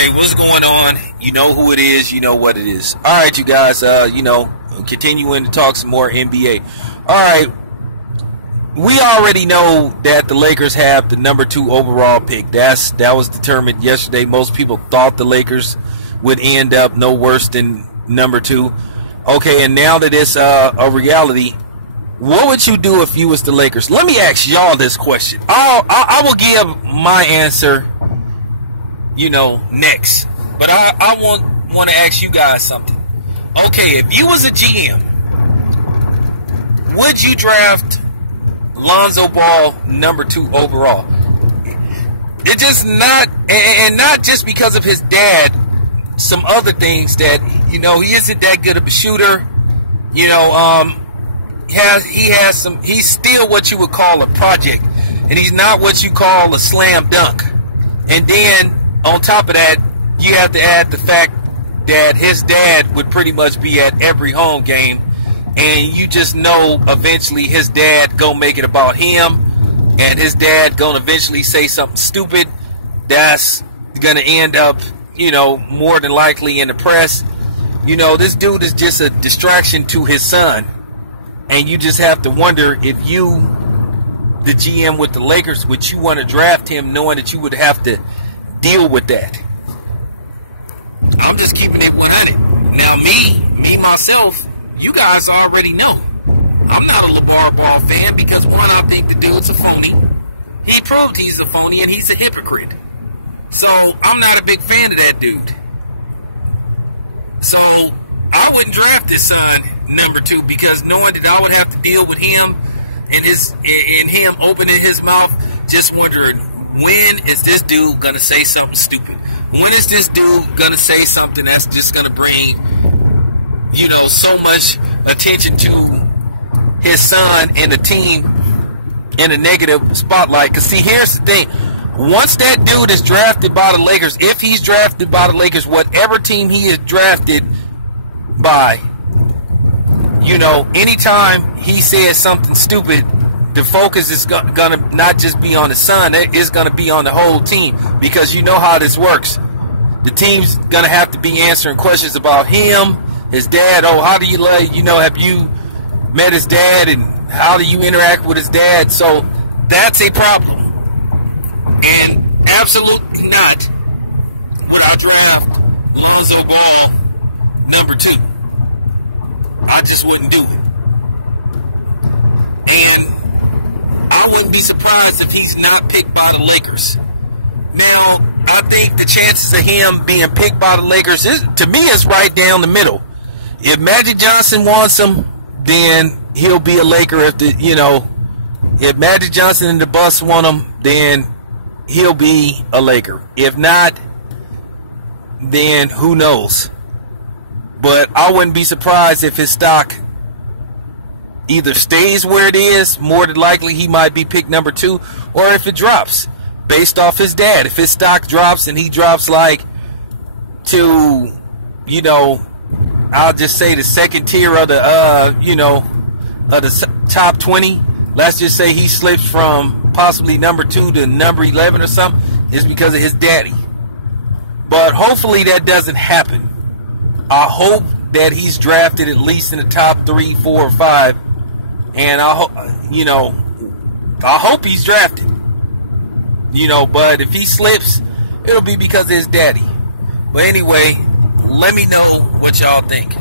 Hey, what's going on? You know who it is. You know what it is. All right, you guys. Continuing to talk some more NBA. All right. We already know that the Lakers have the number 2 overall pick. That was determined yesterday. Most people thought the Lakers would end up no worse than number 2. Okay, and now that it's a reality, what would you do if you was the Lakers? Let me ask y'all this question. I will give my answer, next. But I want to ask you guys something. Okay, if you was a GM, would you draft Lonzo Ball number 2 overall? It's just not, and not just because of his dad. Some other things that he isn't that good of a shooter. He's still what you would call a project, and he's not what you call a slam dunk. And then on top of that, you have to add the fact that his dad would pretty much be at every home game, and you just know eventually his dad gonna make it about him, and his dad gonna eventually say something stupid that's gonna end up, more than likely in the press. This dude is just a distraction to his son, and you just have to wonder if you, the GM with the Lakers, would you want to draft him knowing that you would have to deal with that? I'm just keeping it 100. Now, me myself, you guys already know I'm not a LeVar Ball fan because, one, I think the dude's a phony. He proved he's a phony and he's a hypocrite. So I'm not a big fan of that dude. So I wouldn't draft his son number 2 because knowing that I would have to deal with him and him opening his mouth, just wondering, when is this dude gonna say something stupid? When is this dude gonna say something that's just gonna bring, so much attention to his son and the team in a negative spotlight? Because see, here's the thing. Once that dude is drafted by the Lakers, if he's drafted by the Lakers, whatever team he is drafted by, anytime he says something stupid, the focus is going to not just be on the son, it's going to be on the whole team, because you know how this works. The team's going to have to be answering questions about him, his dad. Oh, how do you have you met his dad, and how do you interact with his dad? So that's a problem. And absolutely not would I draft Lonzo Ball number 2. I just wouldn't do it. And I wouldn't be surprised if he's not picked by the Lakers. Now, I think the chances of him being picked by the Lakers, to me, is right down the middle. If Magic Johnson wants him, then he'll be a Laker. If Magic Johnson and the Bucks want him, then he'll be a Laker. If not, then who knows? But I wouldn't be surprised if his stock either stays where it is, more than likely he might be picked number 2, or if it drops based off his dad. If his stock drops and he drops to, I'll just say the second tier of the, of the top 20. Let's just say he slips from possibly number 2 to number 11 or something, is because of his daddy. But hopefully that doesn't happen. I hope that he's drafted at least in the top 3, 4, or 5. And I hope he's drafted. But if he slips, it'll be because of his daddy. But anyway, let me know what y'all think.